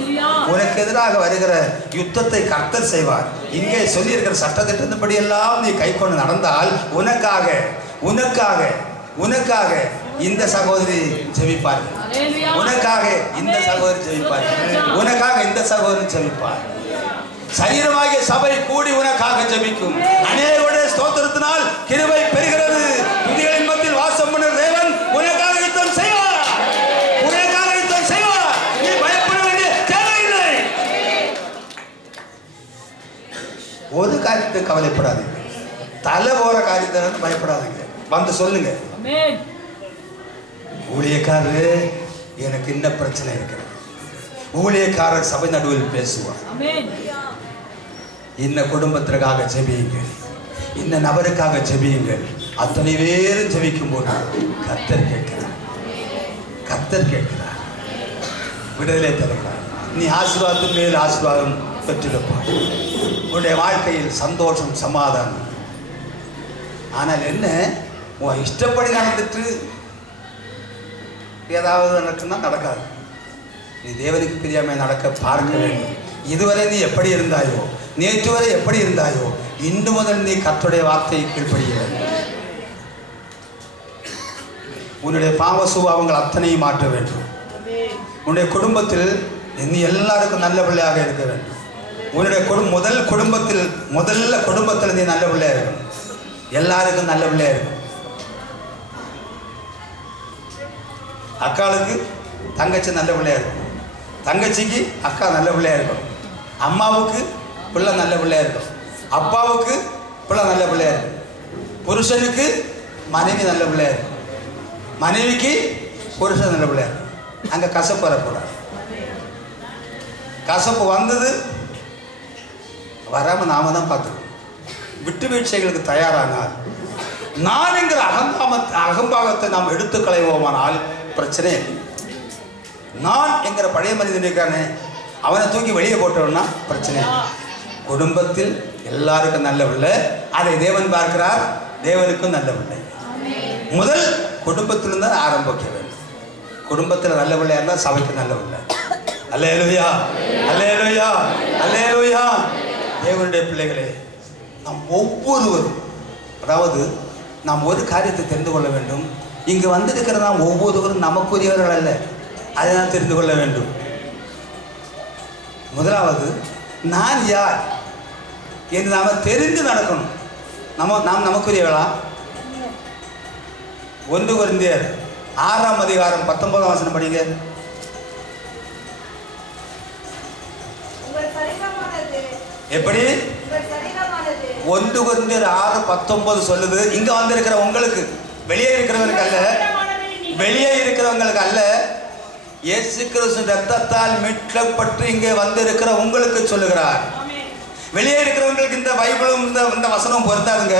உனக்கு எதிராக வருகிற யுத்தத்தை கர்த்தர் செய்வார். இங்கே சொல்லி இருக்கிற சட்டத்திட்டப்படி எல்லாம் நீ கை கொண்டு நடந்தால் உனக்காக உனக்காக உனக்காக இந்த சகோதரி ஜெபிப்பார், உனக்காக இந்த சகோதரி ஜெபிப்பார், உனக்காக இந்த சகோதரி ஜெபிப்பார். சரீரமாகிய சபை கூடி உனக்காக ஜெபிக்கும். அநேகருடைய ஸ்தோத்திரத்தினால் கிருபை பெறுகிறது. துதிகளின் மத்தியில் வாசம் பண்ணுகிற தேவன் உனக்காக யுத்தம் செய்வார், உனக்காக யுத்தம் செய்வார். நீ பயப்பட வேண்டிய தேவையில்லை. ஒரு காரியத்தை கவலைப்படாதீங்க, தலை போற காரியத்தை பயப்படாதீங்க. வந்து சொல்லுங்க, ஊழியக்காரரு எனக்கு என்ன பிரச்சனை இருக்கிறது. ஊழியக்காரர் சபை நடுவில் பேசுவார். இன்ன குடும்பத்திற்காக ஜெபியுங்கள், இன்ன நபருக்காக ஜெபியுங்கள். அத்தனை பேரும் ஜெபிக்கும் போது கர்த்தர் கேட்கிறார், கர்த்தர் கேட்கிறார், விடுதலை தருகிறார். நீ ஆசீர்வாதத்தின் மேல் ஆசீர்வாதம் பெற்றிருப்பாய். உன்னுடைய வாழ்க்கையில் சந்தோஷம், சமாதானம். ஆனால் என்ன, உன் இஷ்டப்படி நடந்துட்டு ஏதாவது நடக்குன்னா நடக்காது. நீ தேவனுக்கு பிரியாமல் நடக்க பார்க்க வேண்டும். இதுவரை நீ எப்படி இருந்தாயோ, நேற்று வரை எப்படி இருந்தாயோ, இன்று முதல் நீ கர்த்தருடைய வார்த்தையை கீழ்ப்படிய வேண்டும். உன்னுடைய பாவ சுபாவங்கள் அத்தனையும் மாற்ற வேண்டும். உன்னுடைய குடும்பத்தில் நீ எல்லாருக்கும் நல்ல பிள்ளையாக இருக்க வேண்டும். உன்னுடைய முதல்ல குடும்பத்தில் நீ நல்ல பிள்ளையா இருக்கணும். எல்லாருக்கும் நல்ல பிள்ளையா இருக்கணும். அக்காளுக்கு தங்கச்சி நல்ல பிள்ளையா இருக்கும், தங்கச்சிக்கு அக்கா நல்ல பிள்ளையா இருக்கும், அம்மாவுக்கு பிள்ளை நல்ல பிள்ளையா இருக்கும், அப்பாவுக்கு பிள்ளை நல்ல பிள்ளையா இருக்கும், புருஷனுக்கு மனைவி நல்ல பிள்ளையா இருக்கும், மனைவிக்கு புருஷன் நல்ல பிள்ளையா இருக்கும். அங்கே கசப்பு வரக்கூடாது. கசப்பு வந்தது வராமல் நாம தான் பார்த்துக்கணும். விட்டு வீழ்ச்சிகளுக்கு தயாரானால், நான் என்கிற அகம்பாகத்தை நாம் எடுத்து களைவோமானால் பிரச்சனை இல்லை. நான் என்கிற பழைய மனிதன் இருக்கானே, அவனை தூக்கி வெளியே போட்டோம்னா பிரச்சனை இல்லை. குடும்பத்தில் எல்லாருக்கும் நல்ல பிள்ளை, அதை தேவன் பார்க்கிறார், தேவனுக்கும் நல்ல பிள்ளை. முதல் குடும்பத்திலிருந்து தான் ஆரம்பிக்க வேண்டும். குடும்பத்தில் நல்ல பிள்ளையா இருந்தால் சபைக்கு நல்ல பிள்ளை. அல்லேலூயா, அல்லேலூயா, அல்லேலூயா. தேவனுடைய பிள்ளைகளே, நாம் ஒவ்வொருவரும், அதாவது நாம் ஒரு காரியத்தை தெரிந்து கொள்ள வேண்டும். இங்கு வந்திருக்கிற நாம் ஒவ்வொருவரும் நமக்குரியவர்கள் அல்ல, அதை நாம் தெரிந்து கொள்ள வேண்டும். முதலாவது, நான் யார் என்று நாம் தெரிந்து நடக்கணும். நாம் நமக்குரியவளா? 1 கொரிந்தியர் 6ஆம் அதிகாரம் 19ஆம் வசனம் படிங்க. எப்படி? 1 கொரிந்தியர் 6:19 சொல்லுது. இங்க வந்திருக்கிற உங்களுக்கு, வெளியே இருக்கிறவங்களுக்கு அல்ல, வெளியே இருக்கிறவங்களுக்கு அல்ல, இயேசு கிறிஸ்து ரத்தத்தால் மீட்கப்பட்டு இங்கே வந்திருக்கிற உங்களுக்கு சொல்லுகிறார். வெளியே இருக்கிறவங்களுக்கு இந்த பைபிளும் இந்த வசனம் பொருந்தாதுங்க.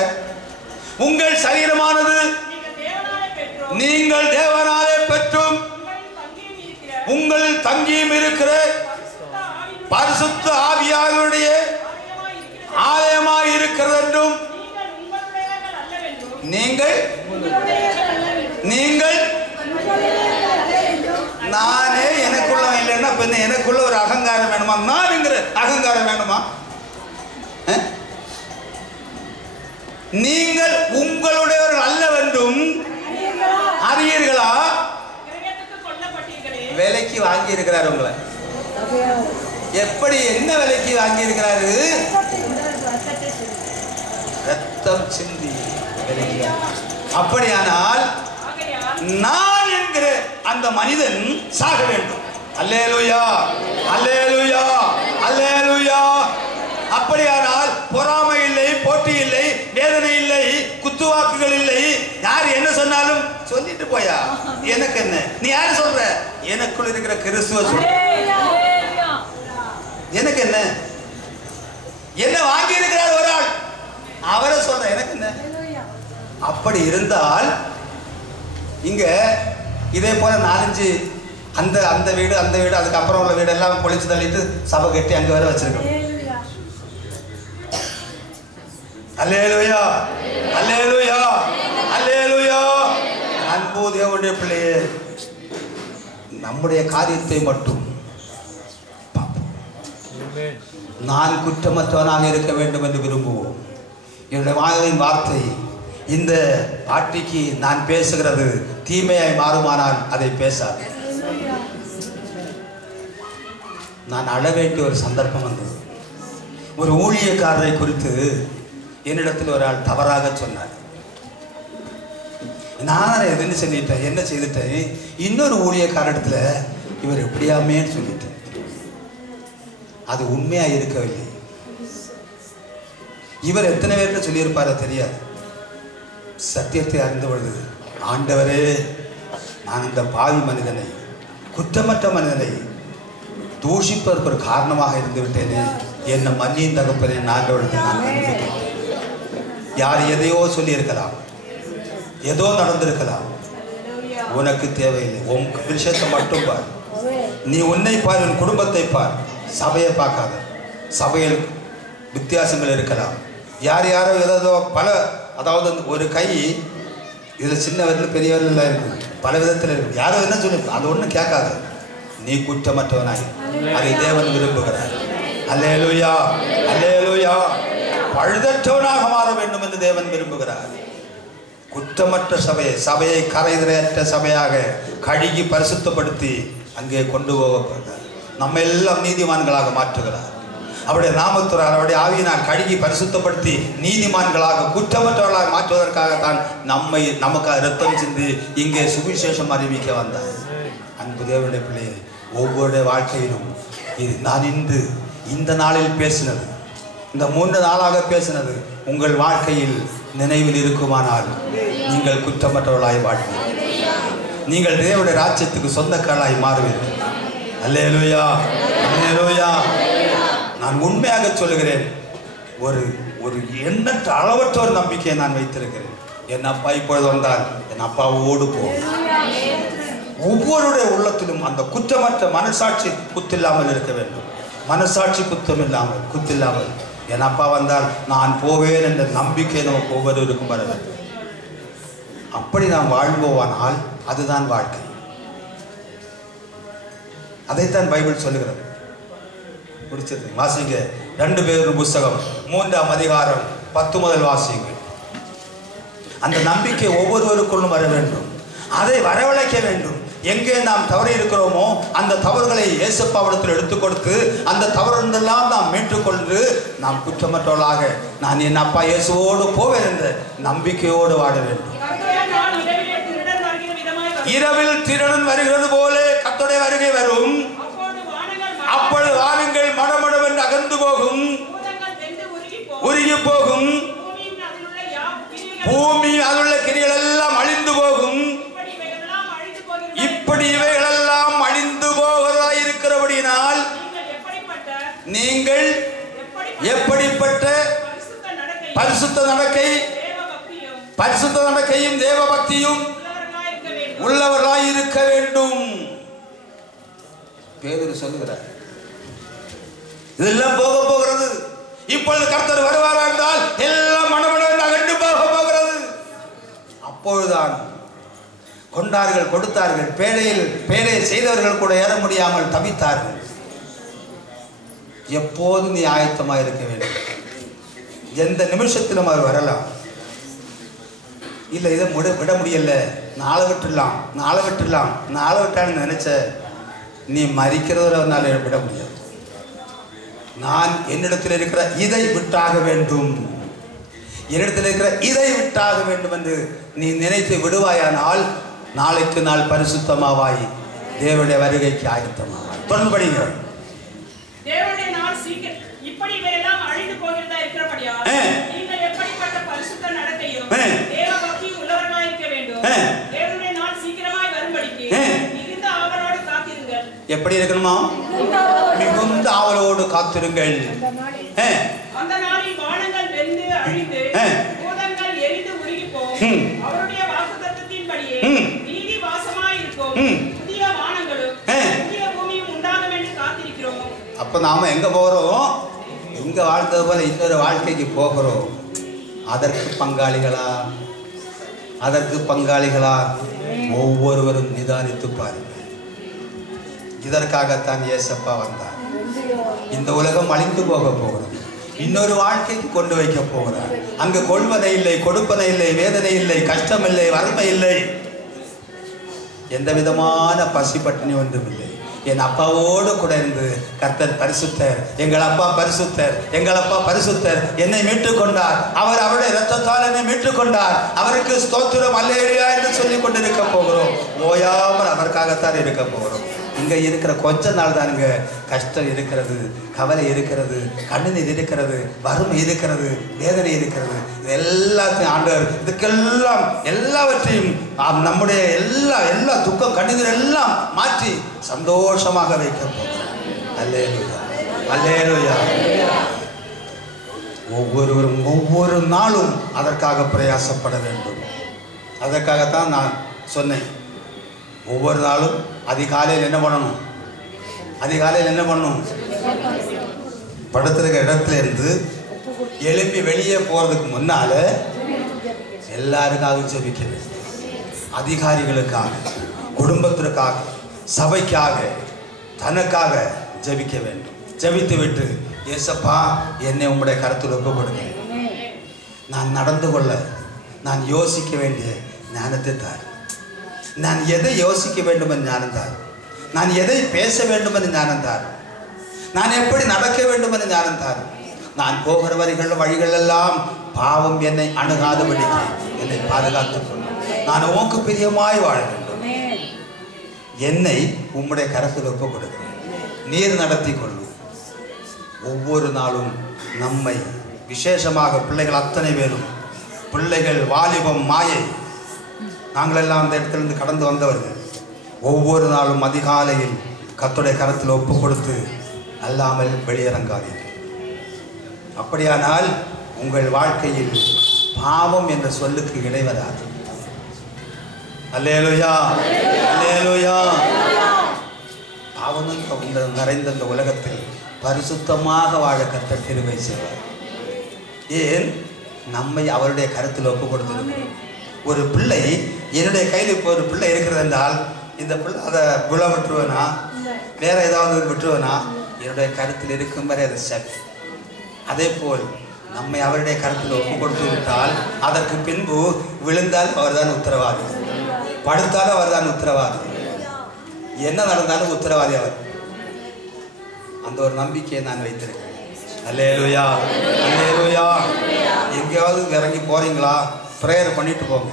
உங்கள் சரீரமானது நீங்கள் தேவனாலே பெற்றும் உங்கள் தங்கியும் இருக்கிற பரிசுத்த ஆவியானவருடைய ஆலயமாய் இருக்கிறது என்றும் நீங்கள் நானே எனக்குள்ள இல்லைன்னா பின்ன எனக்குள்ள ஒரு அகங்காரம் வேணுமா? நான்ங்கிற அகங்காரம் வேணுமா? நீங்கள் உங்களுடையவர்கள் அல்லவென்றும் அறியீர்களா? விலைக்கு வாங்கி இருக்கிறார் உங்களை. எப்படி, என்ன விலைக்கு வாங்கி இருக்கிறாரு? ரத்தம் சிந்தி விலைக்கு. அப்படியானால் நான் என்கிற அந்த மனிதன் சாக வேண்டும். அல்லேலூயா, அல்லேலூயா, அல்லேலூயா. அப்படியானால் பொறாமை இல்லை, போட்டி இல்லை, வேதனை இல்லை, குத்துவாக்குகள் இல்லை. யார் என்ன சொன்னாலும் சொல்லிட்டு போயா, எனக்கு என்ன? நீ யாரு சொல்ற? எனக்குள் இருக்கிற கிறிஸ்துவ சொல்ற. எனக்கு என்ன? என்ன வாங்கி இருக்கிறார் ஒரு ஆள், அவரை சொல்ற, எனக்கு என்ன? அப்படி இருந்தால் இங்க இதே போல 4-5 அந்த வீடு அதுக்கப்புறம் உள்ள வீடு எல்லாம் பொழிச்சு தள்ளிட்டு சபை கட்டி அங்க வர வச்சிருக்கோம். அல்லேலூயா, அல்லேலூயா, அல்லேலூயா. அன்பு தேவனுடைய பிள்ளையே, நம்முடைய காரியத்தை மட்டும் நான் குற்றமற்றவனாக இருக்க வேண்டும் என்று விரும்புவோம். என்னுடைய வாயின் வார்த்தை, இந்த பாட்டிக்கு நான் பேசுகிறது தீமையாய் மாறுமானால் அதை பேசாது. நான் அழ வேண்டிய ஒரு சந்தர்ப்பம் வந்தது. ஒரு ஊழியக்காரரை குறித்து என்னிடத்தில் ஒரு ஆள் தவறாக சொன்னார். நான் என்ன செய்துட்டேன், இன்னொரு ஊழியக்காரத்துல இவர் எப்படியாமேன்னு சொல்லிட்டேன். அது உண்மையா இருக்கவில்லை. இவர் எத்தனை பேர்கிட்ட சொல்லியிருப்பாரோ தெரியாது. சத்தியத்தை அறிந்து பொழுது, ஆண்டவரே, நான் இந்த பாவி மனிதனை, குற்றமற்ற மனிதனை தூஷிப்பதற்கு ஒரு காரணமாக இருந்து விட்டேனே, என்ன மன்னியின் தகப்பனே, நான் மன்னித்து. யார் எதையோ சொல்லியிருக்கலாம், ஏதோ நடந்திருக்கலாம், உனக்கு தேவையில்லை. உன் விஷயத்தை மட்டும் பார். நீ உன்னை பார், உன் குடும்பத்தை பார், சபையை பார்க்காத. சபையில் வித்தியாசங்கள் இருக்கலாம். யார் யாரோ ஏதோ பல, அதாவது ஒரு கை இதில் சின்ன விரல் பெரிய விரல் இருக்குது, பல விதத்தில் இருக்குது. யாரோ என்ன சொல்லி அது ஒன்றும் கேட்காது. நீ குற்றமற்றவனாய், அதை தேவன் விரும்புகிறார். அல்லேலூயா, அல்லேலூயா. பழுதற்றவனாக மாற வேண்டும் என்று தேவன் விரும்புகிறார். குற்றமற்ற சபையை கரைதிரையற்ற சபையாக கழுகி பரிசுத்தப்படுத்தி அங்கே கொண்டு போகப்படுகிறார். நம்ம எல்லாம் நீதிமான்களாக மாற்றுகிறார். அவருடைய நாமத்துறார், அவருடைய ஆவியினால் கழுகி பரிசுத்தப்படுத்தி நீதிமான்களாக குற்றமற்றவர்களாக மாற்றுவதற்காகத்தான் நமக்காக இரத்தம் சிந்தி இங்கே சுவிசேஷம் அறிவிக்க வந்தார். அன்பு தேவனுடைய பிள்ளையை, ஒவ்வொரு வாழ்க்கையிலும் நான் இன்று இந்த நாளில் பேசினது, இந்த 3 நாளாக பேசினது உங்கள் வாழ்க்கையில் நினைவில் இருக்குமானால் நீங்கள் குற்றமற்றவர்களாய் வாழ்வீர்கள். நீங்கள் தேவனுடைய ராஜ்யத்துக்கு சொந்தக்காரர்களாய் மாறுவீர்கள். அல்லேலூயா, அல்லேலூயா. நான் உண்மையாக சொல்லுகிறேன், ஒரு ஒரு எண்ணற்ற அளவற்ற ஒரு நம்பிக்கையை நான் வைத்திருக்கிறேன். என் அப்பா இப்பொழுது வந்தால் என் அப்பாவோடு போகும். ஒவ்வொருடைய உள்ளத்திலும் அந்த குற்றமற்ற மனசாட்சி குத்தில்லாமல் இருக்க வேண்டும். மனசாட்சி குத்தில்லாமல் என் அப்பா வந்தால் நான் போவேன் என்ற நம்பிக்கை நமக்கு ஒவ்வொருவருக்கும் வர வேண்டும். அப்படி நாம் வாழ்வோவானால் அதுதான் வாழ்க்கை. அதைத்தான் பைபிள் சொல்லுகிறது. பிடிச்சது வாசிங்க. 2 பேரும் புஸ்தகம் 3ஆம் அதிகாரம் 10 முதல் வாசிங்க. அந்த நம்பிக்கை ஒவ்வொருவருக்குள்ளும் வர வேண்டும். அதை வரவழைக்க வேண்டும். எங்கே நாம் தவறி இருக்கிறோமோ அந்த தவறுகளை இயேசுப்பாவிடத்தில் எடுத்துக் கொடுத்து அந்த தவறுகளெல்லாம் நாம் மீட்டுக்கொண்டு நாம் குற்றமற்றவர்களாக நான் என் அப்பா இயேசுவோடு போவேன் என்ற நம்பிக்கையோடு வாழ வேண்டும். இரவில் திருடன் வருகிறது போல கர்த்தருடைய வருகை வரும். அப்பொழுது வானங்கள் மடமடவென்று அகன்று போகும், உருகி போகும், பூமி அதிலுள்ள கிரிகள் எல்லாம் அழிந்து போகும். இப்படி இவைகளெல்லாம் அழிந்து போவதா இருக்கிறபடியினால் நீங்கள் எப்படிப்பட்ட பரிசுத்த நடக்கையும் தேவ பக்தியும் உள்ளவர்களாய் இருக்க வேண்டும். பேதுரு சொல்லுகிறார், இதெல்லாம் போக போகிறது. இப்பொழுது கர்த்தர் வருவாரா என்றால் எல்லாம் மனமளவில் அகன்று போக போகிறது. அப்பொழுதுதான் கொண்டார்கள், கொடுத்தார்கள். பேழையை செய்தவர்கள் கூட ஏற முடியாமல் தவித்தார்கள். எப்போதும் நீ ஆயத்தமாக இருக்க வேண்டும். எந்த நிமிஷத்திலும் அவர் வரலாம். இல்லை இதை விட முடியல, நாளை விட்டான்னு நினைச்ச நீ மறிக்கிறவனால விட முடியாது. நான் என்னிடத்தில் இருக்கிற இதை விட்டாக வேண்டும், என்னிடத்தில் இருக்கிற இதை விட்டாக வேண்டும் என்று நீ நினைத்து விடுவாயானால் நாளைக்கு நாள் பரிசுத்தமாவாய், தேவனுடைய வருகைக்கு ஆயத்தமாவாய். தொடர்ந்து படிங்க. தேவனுடைய நாள் சீக்கிரம் இப்படி வேலாம் அழிந்து போகிறதா இருக்கிறபடியால் நீங்கள் எப்படிப்பட்ட பரிசுத்த நடக்கையும் தேவ பக்தியும் உள்ளவர்களாய் இருக்க வேண்டும். தேவனுடைய நாள் சீக்கிரமாய் வரும்படிக்கு மிகுந்த ஆவலோடு காத்திருங்கள். எப்படி இருக்கணுமா? மிகுந்த ஆவலோடு காத்திருங்கள். அந்த நாளில் வானங்கள் வெந்து அழிந்து பூதங்கள் எரிந்து உருகி போகும். அவருடைய வாக்குத்தத்தத்தின்படியே நீதி வாசமாய் இருக்கும். புதிய வானங்களும் புதிய பூமியும் உண்டாகும் என்று காத்திருக்கிறோம். அப்ப நாம எங்க போறோம்? இங்க வாழ்ந்தது போல இன்னொரு வாழ்க்கைக்கு போகிறோம். அதற்கு பங்காளிகளா ஒவ்வொருவரும் நிதானித்து பாருங்கள். இதற்காகத்தான் இயேசப்பா வந்தார். இந்த உலகம் அழிந்து போக போகிறது. இன்னொரு வாழ்க்கைக்கு கொண்டு வைக்க போகிறார். அங்கு கொள்வதை இல்லை, கொடுப்பதை இல்லை, வேதனை இல்லை, கஷ்டம் இல்லை, வறுமை இல்லை, எந்த விதமான பசி பட்டினி ஒன்றும் இல்லை. என் அப்பாவோடு கூட இருந்து கர்த்தர் பரிசுத்தர், எங்கள் அப்பா பரிசுத்தர், என்னை மீட்டுக் கொண்டார். அவர் அவருடைய இரத்தத்தால் என்னை மீட்டுக் கொண்டார். அவருக்கு ஸ்தோத்திரம் அல்லேலூயா என்று சொல்லிக் கொண்டிருக்க போகிறோம். ஓயாமல் அவருக்காகத்தான் இருக்க போகிறோம். இங்கே இருக்கிற கொஞ்ச நாள் தான் இங்கே கஷ்டம் இருக்கிறது, கவலை இருக்கிறது, கண்ணீர் இருக்கிறது, வறுமை இருக்கிறது, வேதனை இருக்கிறது. இது எல்லாத்தையும் ஆண்டவர் இதுக்கெல்லாம் எல்லாவற்றையும் நம்முடைய எல்லா துக்கம் கண்ணீர் எல்லாம் மாற்றி சந்தோஷமாக வைக்க போகிறார். அல்லேலூயா, அல்லேலூயா. ஒவ்வொருவரும் ஒவ்வொரு நாளும் அதற்காக பிரயாசப்பட வேண்டும். அதற்காகத்தான் நான் சொன்னேன், ஒவ்வொரு நாளும் அதிகாலையில் என்ன பண்ணணும்? படுத்திருக்க இடத்துல இருந்து எழுப்பி வெளியே போறதுக்கு முன்னால எல்லாருக்காக ஜெபிக்க வேண்டும். அதிகாரிகளுக்காக, குடும்பத்திற்காக, சபைக்காக, தனக்காக ஜெபிக்க வேண்டும். ஜெபித்து விட்டு ஏசப்பா என்னை உங்களுடைய கருத்தில் ஒப்புக்கொடுங்க. நான் நடந்து கொள்ள நான் யோசிக்க வேண்டிய ஞானத்தை தார். நான் எதை யோசிக்க வேண்டும் என்று ஞானம் தார். நான் எதை பேச வேண்டும் என்று ஞானம் தார். நான் எப்படி நடக்க வேண்டும் என்று ஞானம் தார். நான் போகிற வழிகள் எல்லாம் பாவம் என்னை அணுகாதபடிக்கு என்னை பாதுகாத்துக் கொள்ளும். நான் உமக்கு பிரியமாய் வாழ வேண்டும். என்னை உம்முடைய கரத்தில் ஒப்புக் கொடுக்கிறேன். நீர் நடத்தி கொள்ளும். ஒவ்வொரு நாளும் நம்மை விசேஷமாக பிள்ளைகள் அத்தனை பேரும், பிள்ளைகள் வாலிபம் மாயை, நாங்கள் எல்லாம் அந்த இடத்திலிருந்து கடந்து வந்தவர்கள், ஒவ்வொரு நாளும் அதிகாலையில் கர்த்தருடைய கரத்தில் ஒப்பு கொடுத்து அல்லாமல் வெளியிறங்காதீர்கள். அப்படியானால் உங்கள் வாழ்க்கையில் பாவம் என்ற சொல்லுக்கு இடை வராது. அல்லேலூயா, அல்லேலூயா. பாவம் நிறைந்த இந்த உலகத்தில் பரிசுத்தமாக வாழ கர்த்தர் கிருபை செய்வார். ஏன்? நம்மை அவருடைய கருத்தில் ஒப்பு கொடுத்திருக்கிறோம். ஒரு பிள்ளை, என்னுடைய கையில் இப்போ ஒரு பிள்ளை இருக்கிறது என்றால், இந்த பிள்ளை அதை விழ விட்டுருவேனா, வேற ஏதாவது விட்டுருவேனா? என்னுடைய கருத்தில் இருக்கும் வரை அதை சரி. அதே போல் நம்மை அவருடைய கருத்தில் ஒப்பு கொடுத்து விட்டால், அதற்கு பின்பு விழுந்தால் அவர்தான் உத்தரவாதி, படுத்தாலும் அவர்தான் உத்தரவாதி, என்ன நடந்தாலும் உத்தரவாதி அவர். அந்த ஒரு நம்பிக்கையை நான் வைத்திருக்கேன். அல்லேலூயா, அல்லேலூயா. எங்கேயாவது இறங்கி போறீங்களா, ப்ரேயர் பண்ணிட்டு போங்க.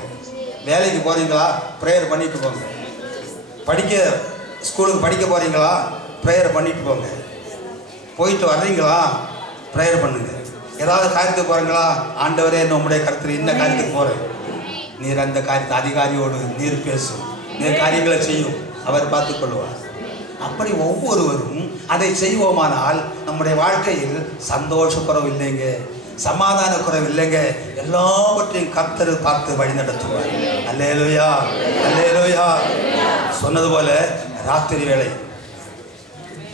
வேலைக்கு போறீங்களா, ப்ரேயர் பண்ணிட்டு போங்க. ஸ்கூலுக்கு படிக்க போறீங்களா, ப்ரேயர் பண்ணிட்டு போங்க. போயிட்டு வர்றீங்களா, ப்ரேயர் பண்ணுங்க. ஏதாவது காரியத்துக்கு போறீங்களா, ஆண்டவரே நம்முடைய கருத்தில் இந்த காரியத்துக்கு போறேன், நீர் அந்த காரியத்தை அதிகாரியோடு நீர் பேசும், நீர் காரியங்களை செய்யும், அவர் பார்த்துக் கொள்வார். அப்படி ஒவ்வொருவரும் அதை செய்வோமானால் நம்முடைய வாழ்க்கையில் சந்தோஷ குறைவு இல்லைங்க, சமாதான குறைவு இல்லைங்க, எல்லாவற்றையும் கர்த்தர் பார்த்து வழி நடத்துவார். அல்லேலூயா, அல்லேலூயா. சொன்னது போல ராத்திரி வேளை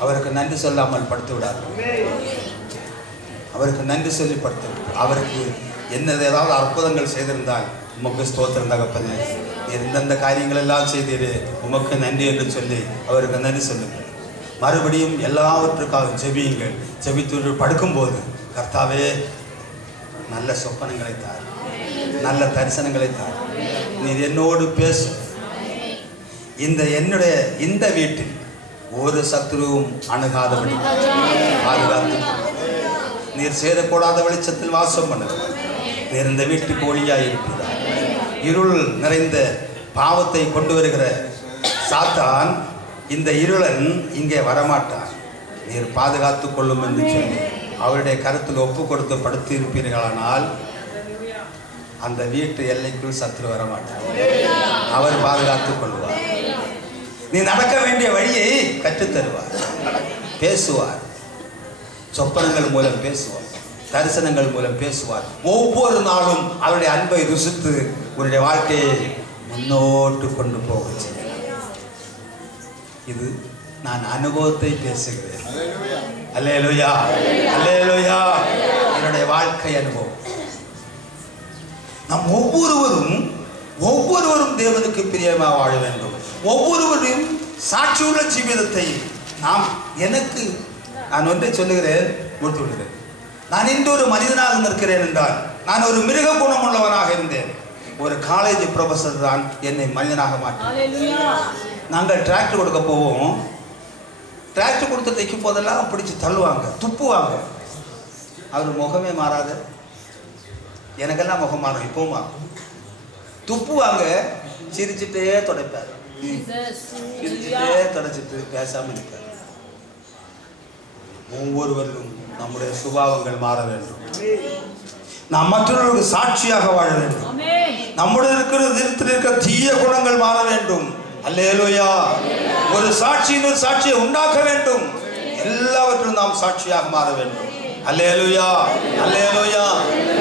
அவருக்கு நன்றி சொல்லாமல் படுத்து விடார். அவருக்கு நன்றி சொல்லி படுத்து, அவருக்கு என்னது ஏதாவது அற்புதங்கள் செய்திருந்தால், உமக்கு ஸ்தோத்திரம் தகப்பனே, எந்தெந்த காரியங்கள் எல்லாம் செய்தீரு, உமக்கு நன்றி என்று சொல்லி அவருக்கு நன்றி சொல்லுங்கள். மறுபடியும் எல்லாவற்றுக்காக ஜெபியுங்கள். ஜெபித்து படுக்கும்போது, கர்த்தாவே நல்ல சொப்பனங்களை தார், நல்ல தரிசனங்களை தார், நீர் என்னோடு பேசும். என்னுடைய இந்த வீட்டில் ஒரு சத்துருவும் அணுகாதபடி பாதுகாத்து, நீர் சேரக்கூடாத வெளிச்சத்தில் வாசம் பண்ணுகிறார். நீர் இந்த வீட்டுக்கு ஒளியாய் இருக்கிறார். இருள் நிறைந்த பாவத்தை கொண்டு வருகிற சாத்தான், இந்த இருளன் இங்கே வரமாட்டான், நீர் பாதுகாத்து கொள்ளும் என்று சொல்லி அவருடைய கருத்தில் ஒப்பு கொடுத்து படுத்தி இருப்பீர்களானால், அந்த வீட்டு எல்லைக்குள் சத்துரு வரமாட்டார், அவர் பாதுகாத்துக் கொள்வார். நீ நடக்க வேண்டிய வழியை கற்றுத்தருவார், பேசுவார், சொப்பனங்கள் மூலம் பேசுவார், தரிசனங்கள் மூலம் பேசுவார். ஒவ்வொரு நாளும் அவருடைய அன்பை ருசித்து உன்னுடைய வாழ்க்கையை முன்னோட்டு கொண்டு போக செய்கிறார். இது நான் அனுபவத்தை பேசுகிறேன். அல்லேலூயா, அல்லேலூயா. என்னுடைய வாழ்க்கை அனுபவம். நாம் ஒவ்வொருவரும் தேவனுக்கு பிரியமாக வாழ வேண்டும். ஒவ்வொருவரையும் சாட்சியுள்ள ஜீவிதத்தை நான் ஒன்றை சொல்லுகிறேன், முடித்து விடுகிறேன். நான் இன்று ஒரு மனிதனாக நிற்கிறேன் என்றால், நான் ஒரு மிருக குணம் உள்ளவனாக இருந்தேன். ஒரு காலேஜ் ப்ரொஃபஸர் தான் என்னை மனிதனாக மாட்டார். நாங்கள் டிராக்டர் கொடுக்க போவோம். டிராக்டர் கொடுத்து தைக்கும் போதெல்லாம் பிடிச்சி தள்ளுவாங்க, துப்புவாங்க. அவர் முகமே மாறாது. எனக்கெல்லாம் முகம் மாறும், இப்பவும் மாறும். துப்புவாங்க, சிரிச்சுட்டே துடைப்பார், சிரிச்சுட்டே துடைச்சிட்டு பேசாமல் இருப்பார். ஒவ்வொருவரும் நம்முடைய சுபாவங்கள் மாற வேண்டும். நாம் மற்றவர்களுக்கு சாட்சியாக வாழ வேண்டும். நம்முடைய இருக்கிற தீய குணங்கள் மாற வேண்டும். அல்லேலூயா. ஒரு சாட்சியை உண்டாக்க வேண்டும். எல்லாவற்றிலும் நாம் சாட்சியாக மாற வேண்டும். அல்லேலூயா, அல்லேலூயா.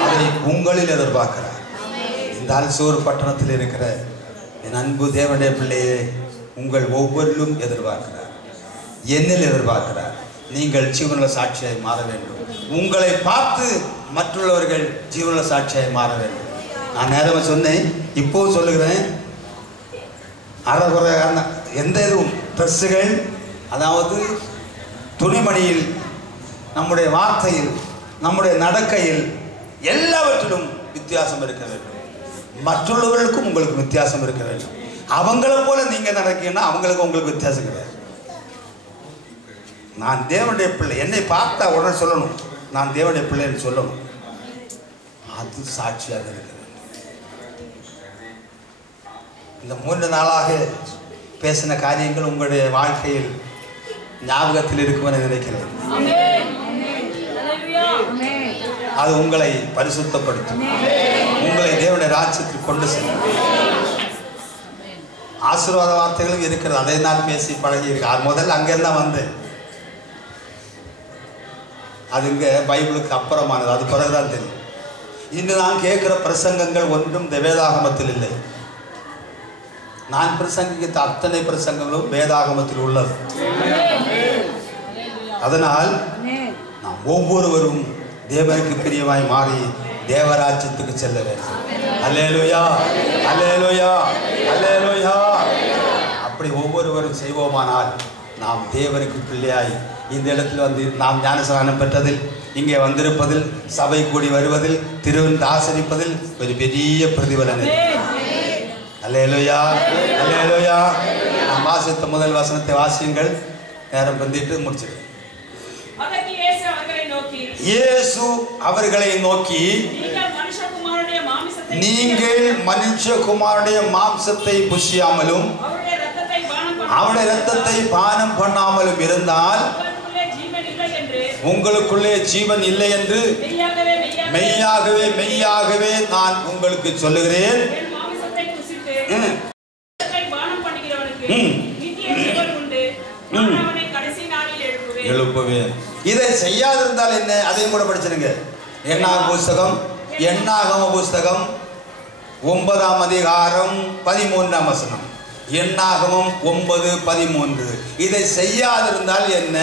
அதை உங்களில் எதிர்பார்க்கிறார். இந்த அல்சூர் பட்டணத்தில் இருக்கிற என் அன்பு தேவனுடைய பிள்ளையே, உங்கள் ஒவ்வொருவரும் எதிர்பார்க்கிறார், என்னில் எதிர்பார்க்கிறார். நீங்கள் ஜீவனுள்ள சாட்சியாய் மாற வேண்டும். உங்களை பார்த்து மற்றவர்கள் ஜீவனுள்ள சாட்சியாய் மாற வேண்டும். நான் நேரமாக சொன்னேன், இப்போது சொல்லுகிறேன். அறகுறை எந்த இதுவும் ட்ரெஸ்ஸுகள், அதாவது துணிமணியில், நம்முடைய வார்த்தையில், நம்முடைய நடக்கையில், எல்லாவற்றிலும் வித்தியாசம் இருக்க வேண்டும். மற்றவர்களுக்கும் உங்களுக்கு வித்தியாசம் இருக்க வேண்டும். அவங்கள போல நீங்க நடக்கீங்கன்னா அவங்களுக்கு உங்களுக்கு வித்தியாசம் கிடையாது. நான் தேவனுடைய பிள்ளை, என்னை பார்த்தா உடனே சொல்லணும் நான் தேவனுடைய பிள்ளைன்னு சொல்லணும். அது சாட்சியாக இருக்கிறது. இந்த 3 நாளாக பேசின காரியங்கள் உங்களுடைய வாழ்க்கையில் ஞாபகத்தில் இருக்கும் என நினைக்கிறேன். அது உங்களை பரிசுத்தப்படுத்தும், உங்களை தேவனுடைய ராஜ்யத்தில் கொண்டு செல்லும். ஆசீர்வாத வார்த்தைகளும் இருக்கிறது, அதை நான் பேசி பழகி இருக்கேன். முதல்ல அங்கிருந்தா வந்தேன். அதுங்க பைபிளுக்கு அப்புறமானது, அது பிறகுதான் தெரியும். இன்று நான் கேட்குற பிரசங்கங்கள் ஒன்றும் இந்த வேதாகமத்தில் இல்லை. நான் பிரசங்கித்த அத்தனை பிரசங்கங்களும் வேதாகமத்தில் உள்ளது. அதனால் நாம் ஒவ்வொருவரும் தேவனுக்கு பிரியமாய் மாறி தேவராஜ்யத்துக்கு செல்ல வேண்டும். அல்லேலூயா, அல்லேலூயா, அல்லேலூயா. அப்படி ஒவ்வொருவரும் செய்வோமானால் நாம் தேவனுக்கு பிள்ளையாய் இந்த இடத்தில் வந்து நாம் ஞானஸ்நானம் பெற்றதில், இங்கே வந்திருப்பதில், சபை கூடி வருவதில், திருவிருந்து ஆசரிப்பதில் ஒரு பெரிய பிரதிபலன். அல்லேலூயா, அல்லேலூயா. நாம் வாசித்த முதல் வசனத்தை வாசியுங்கள். நேரம் வந்துட்டு முடிச்சிடு. இயேசு அவர்களை நோக்கி, நீங்கள் மனுஷகுமாரனுடைய மாம்சத்தை புசியாமலும் அவருடைய இரத்தத்தை பானம் பண்ணாமலும் இருந்தால் உங்களுக்குள்ளே ஜீவன் இல்லை என்று மெய்யாகவே மெய்யாகவே நான் உங்களுக்கு சொல்லுகிறேன். எழுப்புவேன். இதை செய்யாதிருந்தால் என்ன? அதையும் கூட படிச்சிருங்க. எண்ணாகம புஸ்தகம் 9ஆம் அதிகாரம் 13ஆம் வசனம். எண்ணாகமம் 9:13. இதை செய்யாதிருந்தால் என்ன?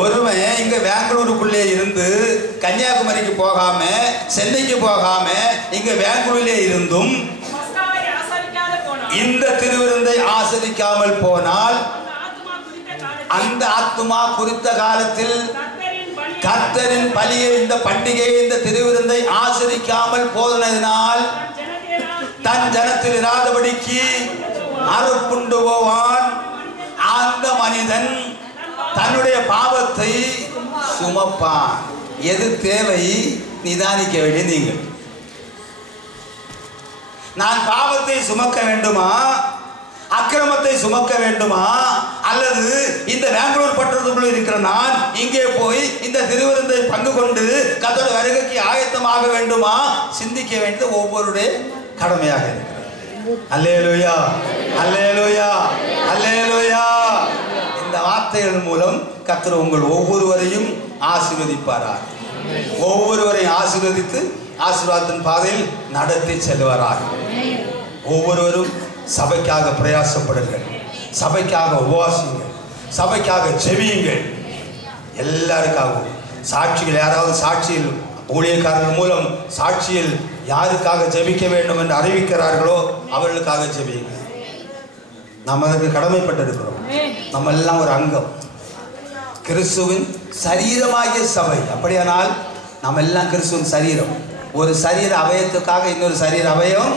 ஒருவன் இங்க பெங்களூருக்குள்ளே இருந்து கன்னியாகுமரிக்கு போகாம, சென்னைக்கு போகாம இங்க பெங்களூரிலே இருந்தும் இந்த திருவிருந்தை ஆசரிக்காமல் போனால் அந்த ஆத்துமா குறித்த காலத்தில் கர்த்தரின் பலியை, இந்த பண்டிகையை, இந்த திருவிருந்தை ஆசரிக்காமல் போனதினால் தன் ஜனத்தில் இராதபடிக்கு அறுப்புண்டு போவான். அந்த மனிதன் தன்னுடைய பாவத்தை சுமப்பான். எது தேவை? நிதானிக்க வேண்டிய நீங்கள். நான் பாவத்தை சுமக்க வேண்டுமா, அக்கிரமத்தை சுமக்க வேண்டுமா, அல்லது இந்த பெங்களூர் பட்டணத்துக்குள்ள இருக்கிற நான் இங்கே போய் இந்த திருவிருந்தை பங்கு கொண்டு கர்த்தருடைய வருகைக்கு ஆயத்தமாக வேண்டுமா? சிந்திக்க வேண்டியது ஒவ்வொருடைய கடமையாக இருக்கிறது. அல்லேலூயா, அல்லேலூயா, அல்லேலூயா. இந்த வார்த்தைகள் மூலம் கர்த்தர் உங்கள் ஒவ்வொருவரையும் ஆசீர்வதிப்பாரார். ஒவ்வொருவரையும் ஆசீர்வதித்து ஆசீர்வாதத்தின் பாதையில் நடத்தி செல்வாரார். ஒவ்வொருவரும் சபைக்காக பிரயாசப்படுங்கள், சபைக்காக உபவாசியுங்கள், சபைக்காக செவியுங்கள். எல்லாருக்காகவும் சாட்சிகள், யாராவது சாட்சியில் ஊழியக்காரர்கள் மூலம் சாட்சியில் யாருக்காக ஜெபிக்க வேண்டும் என்று அறிவிக்கிறார்களோ அவர்களுக்காக ஜெபியுங்கள். நாம் அதற்கு கடமைப்பட்டிருக்கிறோம். நம்ம எல்லாம் ஒரு அங்கம், கிறிஸ்துவின் சரீரமாகிய சபை. அப்படியானால் நாம் எல்லாம் கிறிஸ்துவின் சரீரம். ஒரு சரீர அவயத்துக்காக இன்னொரு சரீர அவயம்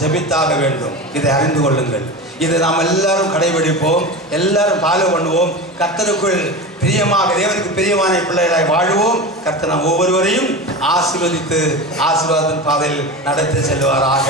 ஜெபித்தாக வேண்டும். இதை அறிந்து கொள்ளுங்கள். இதை நாம் எல்லாரும் கடைபிடிப்போம், எல்லாரும் ஃபாலோ பண்ணுவோம். கர்த்தருக்குள் பிரியமாக, தேவனுக்கு பிரியமான பிள்ளைகளாய் வாழ்வோம். கர்த்தர் நாம் ஒவ்வொருவரையும் ஆசீர்வதித்து ஆசீர்வாதத்தின் பாதையில் நடத்தி செல்வாராக.